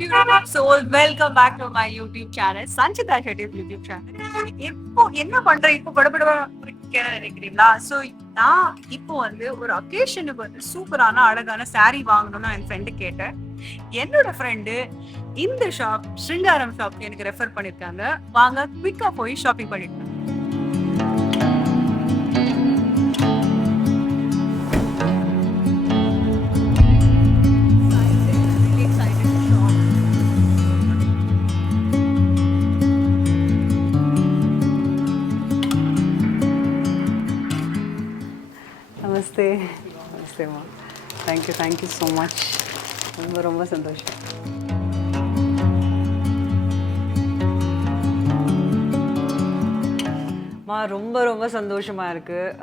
beautiful soul, welcome back to my YouTube channel, Sanchita Shetty's YouTube channel. இப்போ என்ன பண்றேன், இப்போ படபடவா நினைக்கிறீங்களா? சோ நான் இப்போ வந்து ஒரு அக்கேஷனுக்கு வந்து சூப்பரான அழகான saree வாங்கணும்னு என் ஃப்ரெண்டு கேட்டேன். என்னோட ஃப்ரெண்டு இந்த ஷாப் ஸ்ருங்காரம் ஷாப்க்கு எனக்கு ரெஃபர் பண்ணிருக்காங்க. வாங்க குவிக்கா போய் ஷாப்பிங் பண்ணிட்டு நமஸ்தே நமஸ்தேம்மா. Thank you so much. ரொம்ப ரொம்ப சந்தோஷம். ரொம்ப ரொம்ப சந்தோஷமாக இருக்குது.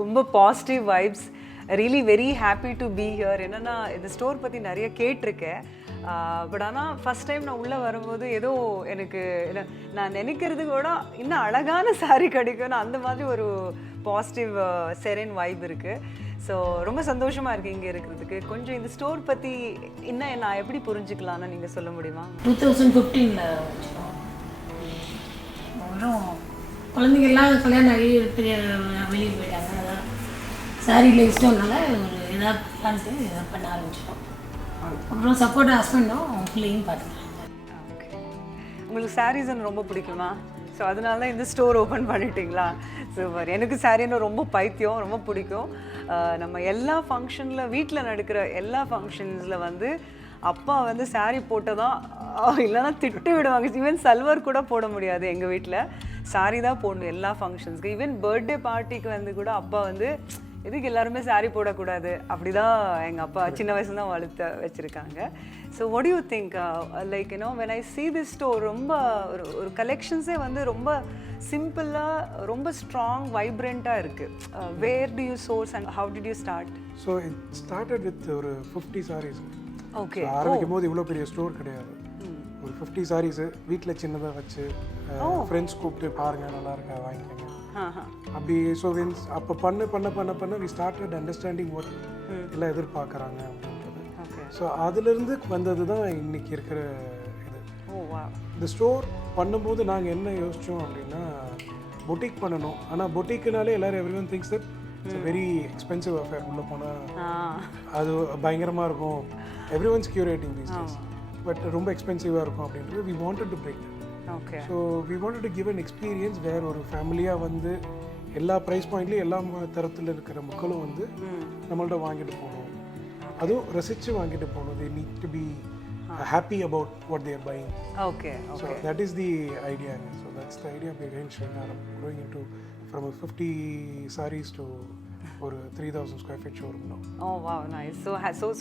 ரொம்ப positive vibes. Really very happy to be here. என்னென்னா இந்த ஸ்டோர் பற்றி நிறைய கேட்டிருக்கேன். பட் ஆனால் ஃபஸ்ட் டைம் நான் உள்ளே வரும்போது ஏதோ எனக்கு நான் நினைக்கிறது கூட இன்னும் அழகான சாரீ கிடைக்கும்னு அந்த மாதிரி ஒரு பாசிட்டிவ் செரன் வைப் இருக்குது. ஸோ ரொம்ப சந்தோஷமாக இருக்குது இங்கே இருக்கிறதுக்கு. கொஞ்சம் இந்த ஸ்டோர் பற்றி இன்னும் நான் எப்படி புரிஞ்சுக்கலான்னு நீங்கள் சொல்ல முடியுமா? 2015 அப்புறம் குழந்தைங்கள்லாம் கல்யாணம் ஆகி பெரிய வெளியே போயிட்டாங்க. அதான் சாரியில் இஷ்டம்னால ஒரு எதாவது பண்ணலான்ட்டு இதை பண்ண ஆரம்பிச்சிட்டோம். அப்புறம் சப்போர்ட் ஹஸ்பண்டும் பிள்ளையும் பார்த்துக்கிறாங்க. ஓகே, உங்களுக்கு சாரீஸ் ரொம்ப பிடிக்குமா? ஸோ அதனால தான் இந்த ஸ்டோர் ஓப்பன் பண்ணிட்டீங்களா? சூப்பர். எனக்கு சாரீன்னு ரொம்ப பைத்தியம், ரொம்ப பிடிக்கும். நம்ம எல்லா ஃபங்க்ஷனில் வீட்டில் நடக்கிற எல்லா ஃபங்க்ஷன்ஸில் வந்து அப்பா வந்து சாரீ போட்டதான் இல்லைன்னா திட்டு விடுவாங்க. ஈவன் சல்வார் கூட போட முடியாது எங்கள் வீட்டில். சாரீ தான் போடணும் எல்லா ஃபங்க்ஷன்ஸ்க்கு. ஈவன் பர்த்டே பார்ட்டிக்கு வந்து கூட அப்பா வந்து இதுக்கு எல்லாருமே சாரீ போடக்கூடாது அப்படி தான் எங்கள் அப்பா சின்ன வயசுல தான் வளர்த்து வச்சுருக்காங்க. So what to you think, like you know when I see this store, ரொம்ப ஒரு கலெக்ஷன்ஸே வந்து ரொம்ப சிம்பிளாக ரொம்ப ஸ்ட்ராங் வைப்ரண்ட்டாக இருக்குது. Where do you source and how did you start? So it started with ஒரு 50 சாரீஸ். ஓகே, ஆரம்பிக்கும் போது இவ்வளோ பெரிய ஸ்டோர் கிடையாது. ஒரு 50 சாரீஸு வீட்டில் சின்னதாக வச்சு ஃப்ரெண்ட்ஸ் கூப்பிட்டு பாருங்கள் நல்லா இருக்கா வாங்கிக்கோங்க அப்படி. ஸோ மீன்ஸ் அப்போ பண்ண வி ஸ்டார்டட் அண்டர்ஸ்டாண்டிங் வாட் எல்லாம் எதிர்பார்க்குறாங்க அப்படின்றது. ஸோ அதுலேருந்து வந்தது தான் இன்னைக்கு இருக்கிற இது. இந்த ஸ்டோர் பண்ணும்போது நாங்கள் என்ன யோசித்தோம் அப்படின்னா பொட்டிக் பண்ணணும். ஆனால் பொட்டிக்குனாலே எல்லோரும் everyone thinks that it's very expensive affair. உள்ளே போனால் அது பயங்கரமாக இருக்கும். Everyone's curating these days. But ரொம்ப எக்ஸ்பென்சிவாக இருக்கும் அப்படின்றது we wanted to break. Okay, so we wanted to give an experience where ஒரு ஃபேமிலியாக வந்து எல்லா ப்ரைஸ் பாயிண்ட்லேயும் எல்லா தரத்தில் இருக்கிற மக்களும் வந்து நம்மள்ட்ட வாங்கிட்டு போகணும். அதுவும் ரசித்து வாங்கிட்டு போகணும். They need to be happy about what they are buying. Okay. So that is the idea. So that's the idea behind Sringaram, growing into from a 50 sarees to ஒரு 3000 square feet showroom now. Oh wow, nice.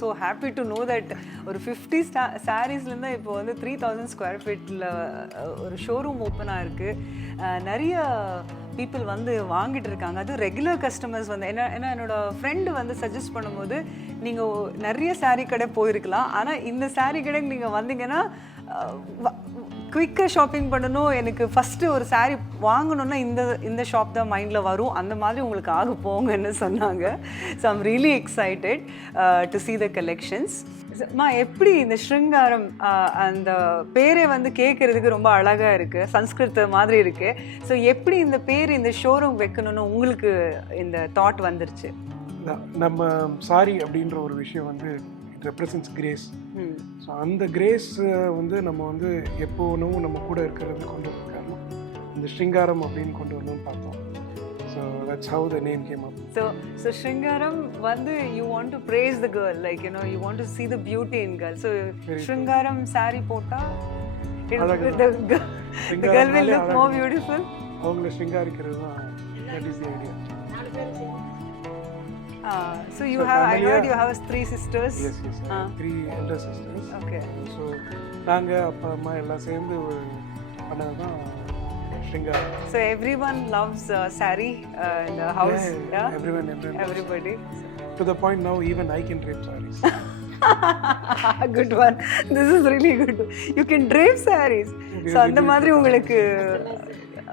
So happy to know that ஒரு 50 சாரீஸ்லேருந்து இப்போ வந்து 3000 square ஃபீட்டில் ஒரு showroom ஓப்பனாக இருக்குது. நிறைய people வந்து வாங்கிட்டு இருக்காங்க. அது ரெகுலர் கஸ்டமர்ஸ் வந்து ஏன்னா என்னோடய ஃப்ரெண்டு வந்து சஜஸ்ட் பண்ணும்போது நீங்கள் நிறைய சாரீ கடை போயிருக்கலாம், ஆனால் இந்த சாரீ கடைக்கு நீங்கள் வந்தீங்கன்னா குயிக்காக ஷாப்பிங் பண்ணணும், எனக்கு ஃபஸ்ட்டு ஒரு சாரீ வாங்கணுன்னா இந்த ஷாப் தான் மைண்டில் வரும், அந்த மாதிரி உங்களுக்கு ஆக போங்கன்னு சொன்னாங்க. So I'm really excited to see the collections. எப்படி இந்த ஸ்ருங்காரம் அந்த பேரே வந்து கேட்குறதுக்கு ரொம்ப அழகாக இருக்குது, சன்ஸ்கிருத மாதிரி இருக்குது. ஸோ எப்படி இந்த பேர் இந்த ஷோரூம் வைக்கணும்னு உங்களுக்கு இந்த தாட் வந்துருச்சு? நம்ம சாரி அப்படின்ற ஒரு விஷயம் வந்து இட் ரெப்ரசன்ட்ஸ் கிரேஸ். ஸோ அந்த கிரேஸ் வந்து நம்ம வந்து எப்போவும் நம்ம கூட இருக்கிறது கொண்டு வரணும். இந்த ஸ்ருங்காரம் அப்படின்னு கொண்டு வரணும்னு பார்த்தோம். So that's how the name came up. So Srungaram வந்து you want to praise the girl, like you know you want to see the beauty in girl. So Srungaram sari போட்டால் the girl will look more beautiful. அவங்கள ஸ்ருங்காரிக்கிறது தான் that is the idea. So you have, I heard you have 3 sisters. Yes. 3 elder sisters. Okay. So நாங்கள் அப்பா அம்மா எல்லாம் சேர்ந்து பண்ணது தான் ஸ்ருங்காரம். So everyone loves saree in the house. Yeah. Everybody. To the point now even I can drape sarees. Good one. This is really good. You can drape sarees. So அந்த மாதிரி உங்களுக்கு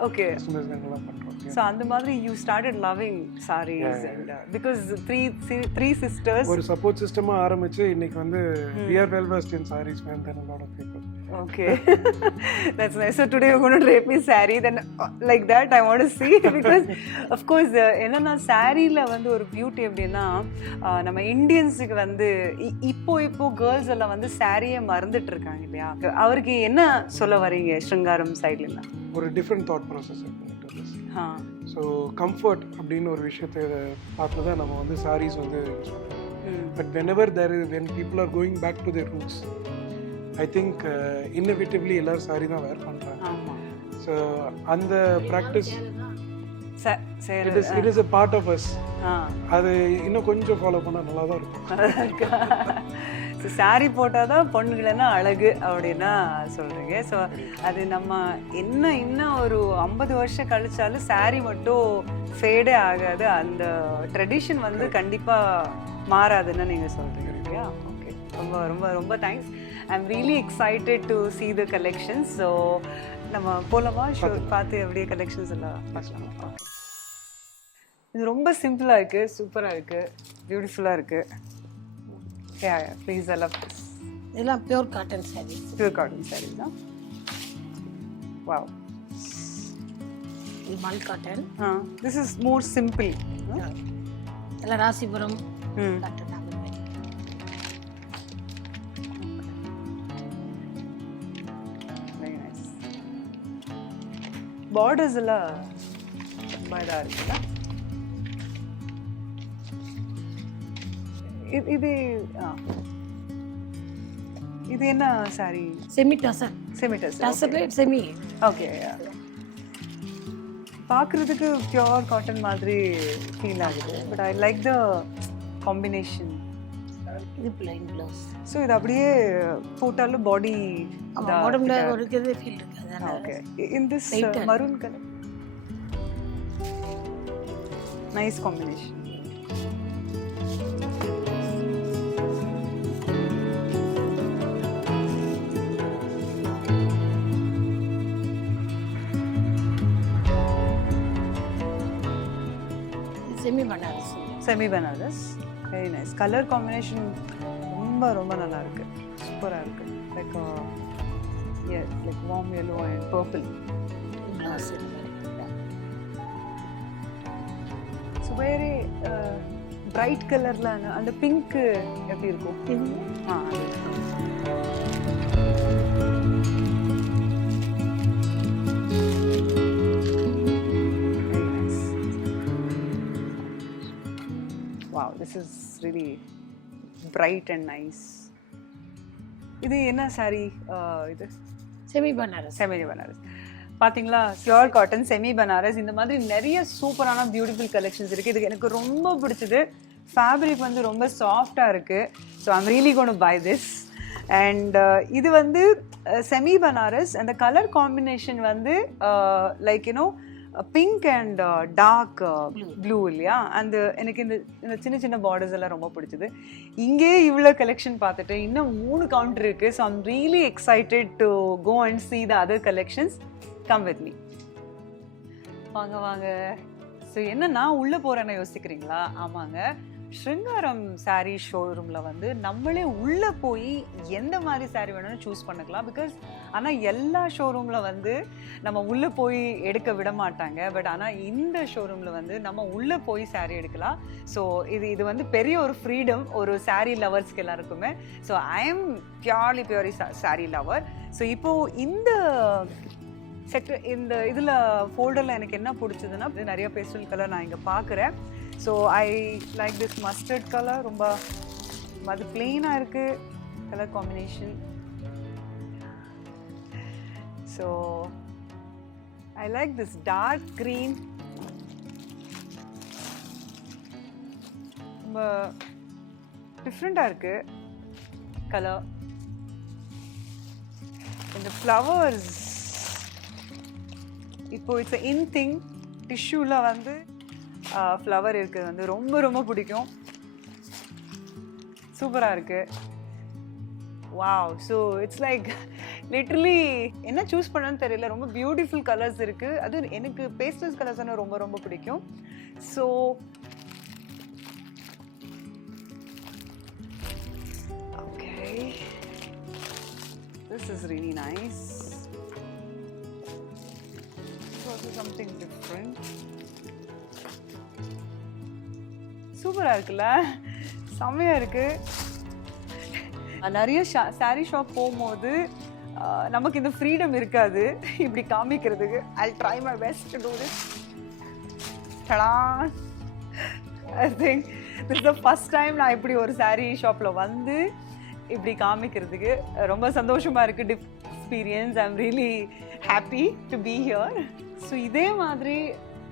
okay. Customers நாங்கலாம் பண்றோம். So அந்த மாதிரி you started loving sarees and because three sisters ஒரு support சிஸ்டமா ஆரம்பிச்சு இன்னைக்கு வந்து we are well versed in sarees man than a lot of people. Okay. That's nice. So today you're going to drape me saree, then like that I want to see because of course என்னன்னா சாரீல வந்து ஒரு beauty எப்படின்னா நம்ம இந்தியன்ஸுக்கு வந்து இப்போ girls எல்லாம் வந்து சாரியை மறந்துட்டு இருக்காங்க இல்லையா? அவருக்கு என்ன சொல்ல வரீங்க ஸ்ருங்காரம் சைட்ல? ஒரு டிஃப்ரெண்ட் தாட் ப்ராசஸ் இருக்கு. ஸோ கம்ஃபர்ட் அப்படின்னு ஒரு விஷயத்தை பார்த்து தான் நம்ம வந்து சாரீஸ் வந்து but whenever when people are going back to their roots, I think inevitably எல்லாரும் சாரி தான் வேர் பண்றாங்க. ஸோ அந்த practice it is a part of us. அது இன்னும் கொஞ்சம் ஃபாலோ பண்ணால் நல்லா தான் இருக்கும். ஸோ சாரி போட்டால் தான் பொண்ணுಗಳன்னா அழகு அப்படின்னா சொல்கிறீங்க. ஸோ அது நம்ம இன்னும் ஒரு 50 வருஷம் கழிச்சாலும் சாரி மட்டும் ஃபேடே ஆகாது. அந்த ட்ரெடிஷன் வந்து கண்டிப்பாக மாறாதுன்னு நீங்கள் சொல்கிறீங்க இல்லையா? ஓகே, ரொம்ப ரொம்ப ரொம்ப thanks. I'm really excited to see the collections. So நம்ம போலாமா? ஷோர் பார்த்து அப்படியே கலெக்ஷன்ஸ் எல்லாம் பார்க்கலாம். ஓகே, இது ரொம்ப சிம்பிளாக இருக்குது, சூப்பராக இருக்குது, பியூட்டிஃபுல்லாக இருக்குது. Please I love this. இதெல்லாம் pure cotton saris. Pure cotton saris தான். வாவ், இது மல் cotton. This is more simple. எல்லாம் ராசிபுரம் காட்டன். பார்டர்ஸ் எல்லாம் ரொம்ப இதாக இருக்குல்ல? இது இது என்ன sorry? Semi tussar. Semi tussar. Tussar semi. Okay, பார்க்குறதுக்கு பியோர் காட்டன் மாதிரி ஃபீல் ஆகுது. But I like the combination. இது பிளைன் ப்ளவுஸ். ஸோ இது அப்படியே போட்டாலும் பாடி உடம்புல ஒரு இது ஃபீல் இருக்கு. Okay, in this maroon color, nice combination. Semi Banaras, very nice. Color combination ரொம்ப ரொம்ப நல்லா இருக்கு, சூப்பரா இருக்கு. Like yeah, like warm yellow and purple. So very bright color la and pink எப்படி இருக்கும்? Very nice. Wow, this is really bright and nice. இது என்ன சாரி? இது செமி பனாரஸ். செமி பனாரஸ் பார்த்தீங்களா? Pure cotton semi Banaras. இந்த மாதிரி நிறைய சூப்பரான பியூட்டிஃபுல் கலெக்ஷன்ஸ் இருக்குது. இது எனக்கு ரொம்ப பிடிச்சது. ஃபேப்ரிக் வந்து ரொம்ப சாஃப்டாக இருக்குது. So I'm really gonna buy this. And இது வந்து செமி பனாரஸ். அந்த கலர் காம்பினேஷன் வந்து like you know pink and dark blue இல்லையா? அந்த எனக்கு இந்த சின்ன சின்ன பார்டர்ஸ் எல்லாம் ரொம்ப பிடிச்சது. இங்கே இவ்வளோ கலெக்ஷன் பார்த்துட்டு இன்னும் 3 கவுண்டர் இருக்குது. So I'm really excited to go and see the other collections. Come with me. வாங்க வாங்க. ஸோ என்ன நான் உள்ளே போகிறேன்னு யோசிக்கிறீங்களா? ஆமாங்க, ஸ்ருங்காரம் சாரீ ஷோரூமில் வந்து நம்மளே உள்ளே போய் எந்த மாதிரி சாரீ வேணும்னு சூஸ் பண்ணிக்கலாம். பிகாஸ் ஆனால் எல்லா ஷோரூமில் வந்து நம்ம உள்ளே போய் எடுக்க விட மாட்டாங்க. பட் ஆனால் இந்த ஷோரூமில் வந்து நம்ம உள்ளே போய் சாரீ எடுக்கலாம். ஸோ இது வந்து பெரிய ஒரு ஃப்ரீடம் ஒரு சாரீ லவர்ஸ்க்கு எல்லாருக்குமே. So I am purely sari lover. So இப்போது இந்த செக்டர் இந்த இதில் ஃபோல்டரில் எனக்கு என்ன பிடிச்சதுன்னா நிறைய பேஸ்டல் கலர் நான் இங்கே பார்க்குறேன். So I like this mustard colour. ரொம்ப அது பிளெயினாக இருக்குது colour combination. So I like this dark green. ரொம்ப டிஃப்ரெண்ட்டாக இருக்குது கலர். இந்த ஃப்ளவர்ஸ் இப்போ இட்ஸ் இன் திங். டிஷ்யூவில் வந்து ஃப்ளவர் இருக்குது வந்து ரொம்ப ரொம்ப பிடிக்கும். சூப்பராக இருக்குது. Wow. So it's like literally என்ன சூஸ் பண்ணணும்னு தெரியல. ரொம்ப பியூட்டிஃபுல் கலர்ஸ் இருக்குது. அதுவும் எனக்கு பேஸ்டல்ஸ் கலர்ஸ் ரொம்ப ரொம்ப பிடிக்கும். So okay, this is really nice. Something different. சூப்பராக இருக்குல்ல, செம்மையாக இருக்குது. நிறைய சாரீ ஷாப் போகும்போது நமக்கு இந்த ஃப்ரீடம் இருக்காது இப்படி காமிக்கிறதுக்கு. I try my best to do this. I think this is the first time நான் இப்படி ஒரு சாரீ ஷாப்பில் வந்து இப்படி காமிக்கிறதுக்கு ரொம்ப சந்தோஷமாக இருக்குது. Experience. I am really happy to be here. So இதே மாதிரி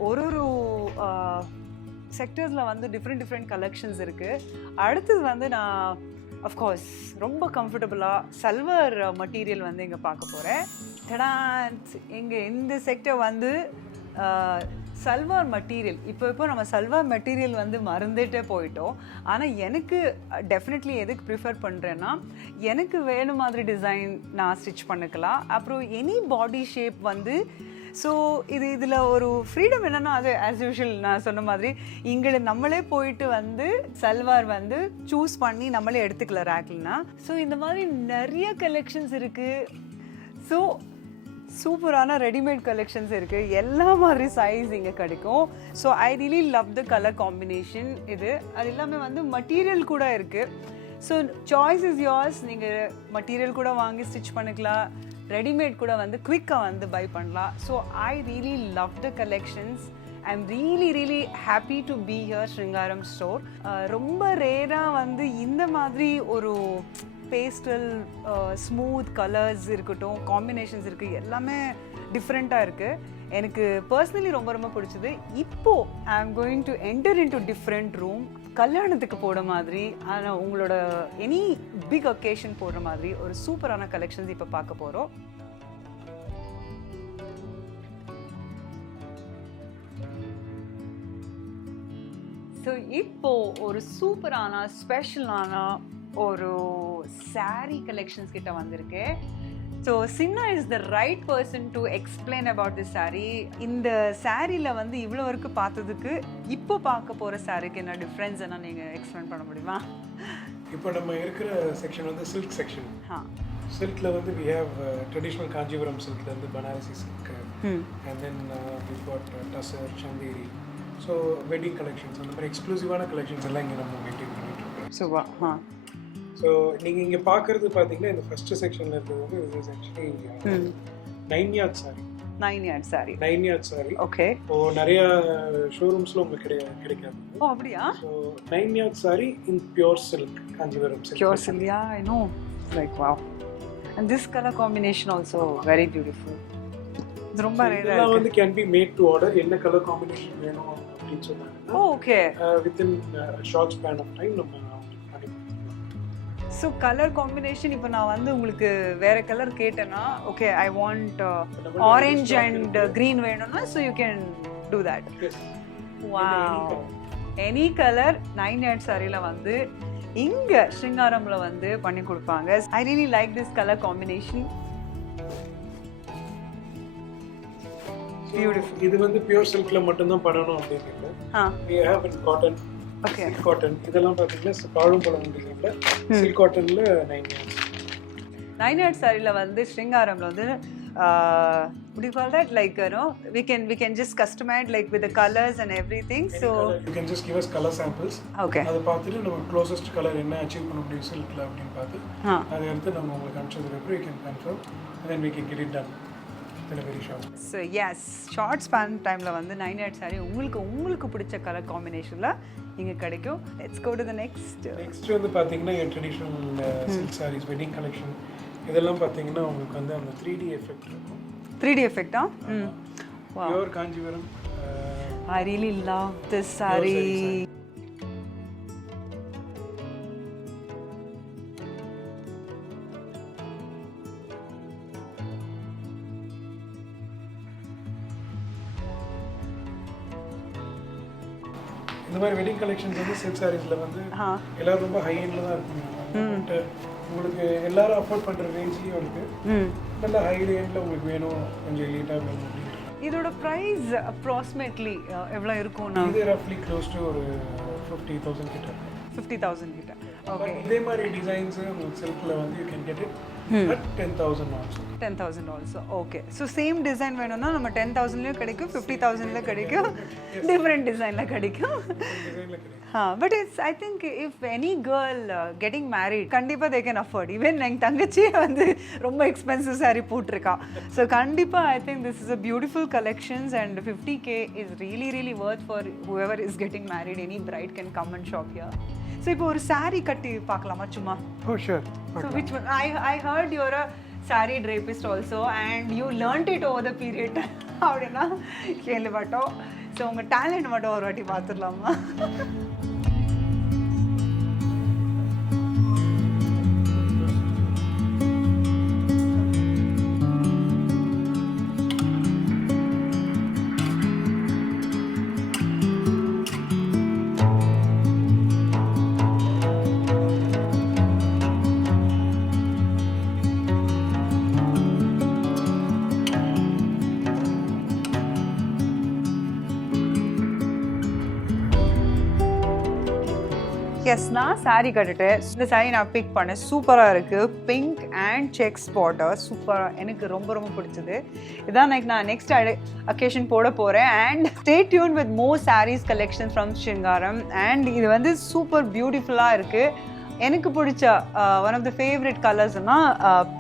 ஒரு செக்டர்ஸில் வந்து டிஃப்ரெண்ட் கலெக்ஷன்ஸ் இருக்குது. அடுத்தது வந்து நான் அஃப்கோர்ஸ் ரொம்ப கம்ஃபர்டபுளாக சல்வார் மெட்டீரியல் வந்து இங்கே பார்க்க போகிறேன். இங்கே இந்த செக்டர் வந்து சல்வார் மெட்டீரியல் இப்போ நம்ம சல்வார் மெட்டீரியல் வந்து மறந்துட்டே போயிட்டோம். ஆனால் எனக்கு டெஃபினெட்லி எதுக்கு ப்ரிஃபர் பண்ணுறேன்னா, எனக்கு வேணும் மாதிரி டிசைன் நான் ஸ்டிச் பண்ணிக்கலாம். அப்புறம் எனி பாடி ஷேப் வந்து. ஸோ இதில் ஒரு ஃப்ரீடம் என்னென்னா, அது ஆஸ் யூஷுவல் நான் சொன்ன மாதிரி இங்கே நம்மளே போயிட்டு வந்து சல்வார் வந்து சூஸ் பண்ணி நம்மளே எடுத்துக்கல ரேக்லனா. ஸோ இந்த மாதிரி நிறைய கலெக்ஷன்ஸ் இருக்குது. ஸோ சூப்பரான ரெடிமேட் கலெக்ஷன்ஸ் இருக்குது. எல்லா மாதிரி சைஸ் இங்கே கிடைக்கும். So I really love the colour combination. அது எல்லாமே வந்து மெட்டீரியல் கூட இருக்குது. So choice is yours. நீங்கள் மெட்டீரியல் கூட வாங்கி ஸ்டிச் பண்ணிக்கலாம், ரெடிமேட் கூட வந்து குவிக்காக வந்து பை பண்ணலாம். So I really love the collections. I am really happy to be here ஸ்ருங்காரம் store. ரொம்ப ரேராக வந்து இந்த மாதிரி ஒரு பேஸ்டல் ஸ்மூத் கலர்ஸ் இருக்கட்டும், காம்பினேஷன்ஸ் இருக்குது, எல்லாமே டிஃப்ரெண்ட்டாக இருக்குது. எனக்கு பர்சனலி ரொம்ப பிடிச்சது. இப்போது I am going to enter into different room. கல்யாணத்துக்கு போடுற மாதிரி, ஆனால் உங்களோட எனி பிக் ஒகேஷன் போடுற மாதிரி ஒரு சூப்பரான கலெக்ஷன்ஸ் இப்போ பார்க்க போகிறோம். ஸோ இப்போ ஒரு சூப்பரான ஸ்பெஷலான ஒரு சாரீ கலெக்ஷன்ஸ் கிட்ட வந்திருக்கு. So Chinna is the right person to explain about this sari. இந்த சாரியில் வந்து இவ்வளோ வரைக்கும் பார்த்ததுக்கு இப்போ பார்க்க போகிற சாரிக்கு என்ன டிஃப்ரென்ஸ் என்ன நீங்கள் எக்ஸ்பிளைன் பண்ண முடியுமா? இப்போ நம்ம இருக்கிற செக்ஷன் வந்து சில்க் செக்ஷன். சில்கில் வந்து வி ஹேவ் ட்ரெடிஷ்னல் காஞ்சிபுரம் சில்க்லேருந்து Banarasi silk, and then we got tussar, Chanderi. So wedding collections, அந்த மாதிரி எக்ஸ்க்ளூசிவான கலெக்ஷன்ஸ் எல்லாம் இங்கே நம்ம மெயின்டைன் பண்ணிட்டு இருக்கோம். ஸோ நீங்கள் இங்கே பார்க்குறது பார்த்தீங்கன்னா இந்த ஃபர்ஸ்ட் செக்ஷனில் இருக்கிறது வந்து இது is actually 9 yard sari. 9 yard sari. Okay. இப்போ நிறைய ஷோரூம்ஸில் உங்களுக்கு கிடைக்காது. ஓ அப்படியா? So 9 yard sari in pure silk, Kanchipuram silk. Pure silk, ya I know. Like wow. And this colour combination also very beautiful. இது ரொம்ப ரேரா இதெல்லாம் வந்து can be made to order. என்ன கலர் காம்பினேஷன் வேணும் அப்படின்னு சொன்னாங்க. Okay. Within short span of time நம்ம. ஸோ கலர் காம்பினேஷன் இப்போ நான் வந்து உங்களுக்கு வேற கலர் கேட்டேன்னா, okay I want orange and green வேணும்னா, so you can do that. Wow. Any colour 9 yard சாரியில் வந்து இங்கே ஸ்ருங்காரமில் வந்து பண்ணி கொடுப்பாங்க. I really like this colour combination. Beautiful. இது வந்து பியூர் சில்க்ல மட்டும் தான் பண்ணணும் அப்படிங்கிறது. we have in cotton, okay, silk cotton. இதெல்லாம் பார்த்தீங்கன்னா பாழும்பழம் இல்லைங்களா, சில்க் காட்டன்ல 9 yards. 9 யார்ட் சாரியில் வந்து ஸ்ருங்காரமில் வந்து what do you call that, like we can just customize like with the colors and everything. So you can just give us color samples. Okay. அதை பார்த்துட்டு நம்ம closest colour என்ன அச்சீவ் பண்ண முடியும் சில்க்ல அப்படின்னு பார்த்து அதை எடுத்து நம்ம உங்களுக்கு அனுப்பிச்சதுக்கப்புறம் you can confirm and then we can get it done in a very short. So yes, short span timeல வந்து 9 யார்ட் சாரி உங்களுக்கு பிடிச்ச கலர் காம்பினேஷன்ல இங்க கிடைக்கும். Let's go to the next வந்து பாத்தீங்கன்னா traditional silk sarees, wedding collection. இதெல்லாம் பாத்தீங்கன்னா உங்களுக்கு வந்து அந்த 3D எஃபெக்ட் இருக்கும். 3D effect, huh? Wow. Pure Kanjivaram. I really love this saree. இந்த மாதிரி வெட்டிங் கலெக்ஷன்ஸ் வந்து சில்க் சாரீஸ்ல வந்து எல்லாரும் ரொம்ப ஹை எண்ட்ல தான் இருப்பாங்க. உங்களுக்கு எல்லாரும் அஃபோர்ட் பண்ணுற ரேஞ்ச்லேயும் இருக்குது. நல்ல ஹை ரேஞ்சில் உங்களுக்கு வேணும், கொஞ்சம் எலீட்டாக வேணும் அப்படின்னு. இதோட ப்ரைஸ் அப்ராக்சிமேட்லி எவ்வளோ இருக்கும்னா? இது ரஃப்லி க்ளோஸ் டு ஒரு 50,000 கிட்ட. 50,000 கிட்ட. ஓகே. இதே மாதிரி டிசைன்ஸ் உங்களுக்கு சில்கில் வந்து you can get it at 10,000 also. 10,000 also. Okay. So same design வேணும்னா நம்ம 10,000லேயும் கிடைக்கும், 50,000ல கிடைக்கும், டிஃப்ரெண்ட் டிசைனில் கிடைக்கும். But it's I think if any girl getting married கண்டிப்பாக தே கேன் அஃபோர்ட். ஈவன் எங்கள் தங்கச்சியே வந்து ரொம்ப எக்ஸ்பென்சிவ் சாரீ போட்டிருக்கா. ஸோ கண்டிப்பாக I think this is a beautiful collections and 50K is really really worth for whoever is getting married. Any bride can come and shop here. So இப்போ ஒரு சாரீ கட்டி பார்க்கலாமா சும்மா? Oh sure. So which one? I heard you're a saree drapist also and you learnt it over the period. அப்படின்னா கேள்விப்பட்டோம். So உங்கள் talent மட்டும் ஒரு வாட்டி பார்த்துடலாமா? எஸ், நான் சாரீ கட்டுட்டேன். இந்த சாரீ நான் பிக் பண்ணேன். சூப்பராக இருக்குது. பிங்க் அண்ட் செக்ஸ் பார்டர் சூப்பராக எனக்கு ரொம்ப ரொம்ப பிடிச்சது. இதான் நான் நெக்ஸ்ட் அக்கேஷன் போட போகிறேன். And stay tuned with more saris collection from Srungaram. And இது வந்து சூப்பர் பியூட்டிஃபுல்லாக இருக்குது. எனக்கு பிடிச்ச ஒன் ஆஃப் த ஃபேவரட் கலர்ஸ்னால்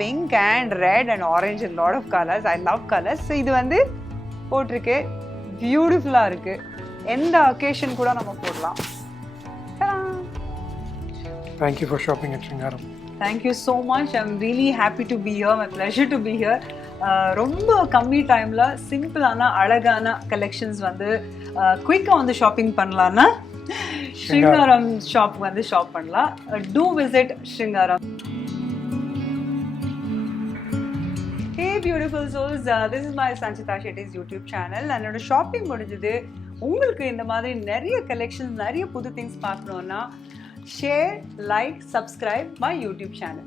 pink and red and orange and lot of colours. I love colours. So இது வந்து போட்டிருக்கு. பியூட்டிஃபுல்லாக இருக்குது. எந்த அக்கேஷன் கூட நம்ம போடலாம். Thank you for shopping at Sringaram. Thank you so much. I'm really happy to be here. My pleasure to be here. ரொம்ப கம்மி டைமில் சிம்பிளான அழகான கலெக்ஷன்ஸ் வந்து குயிக்காக வந்து ஷாப்பிங் பண்ணலான்னா ஸ்ருங்காரம் ஷாப் வந்து ஷாப் பண்ணலாம். Two visit ஸ்ருங்காரம். Hey beautiful souls, this is my Sanchita Shetty's YouTube channel. என்னோட ஷாப்பிங் முடிஞ்சது. உங்களுக்கு இந்த மாதிரி நிறைய கலெக்ஷன்ஸ், நிறைய புது திங்ஸ் பார்க்கணுன்னா share, like, subscribe my YouTube channel.